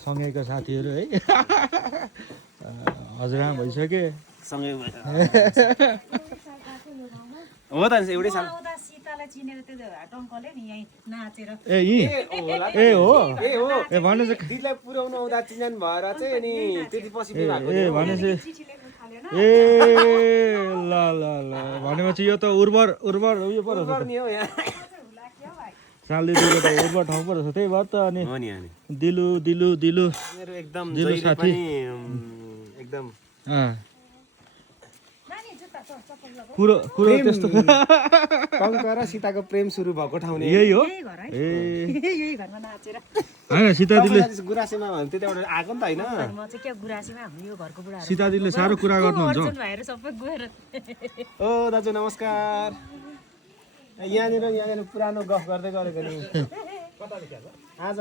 सँगैको साथीहरू है हजुरआमा भइसके सँगै हो त एउटै साल ए यी ए हो ए भनेपछि दिदीलाई पुर्याउनु आउँदा चिनान भएर चाहिँ अनि त्यतिपछि बिहे भएको ए भनेपछि ए ल ल ल भनेपछि यो त उर्वर उर्वर उयो पो रहेछ नि हो यहाँ सालदिदीको त उर्वर ठाउँ पो रहेछ त्यही भएर त अनि हो नि अनि दिलु दिलु दिलु मेरो एकदम दिलु जहिले साथी पनि एकदम कुरो कुरो त्यस्तो टङ्क र सीताको प्रेम सुरु भएको ठाउँ नि यही हो ए होइन सीताजीले गुराँसीमा भन्यो त्यति एउटा आएको नि त होइन सीताजीले साह्रो कुरा गर्नुहुन्छ ओ दाजु नमस्कार यहाँनिर पुरानो गफ गर्दै गरेको नि आज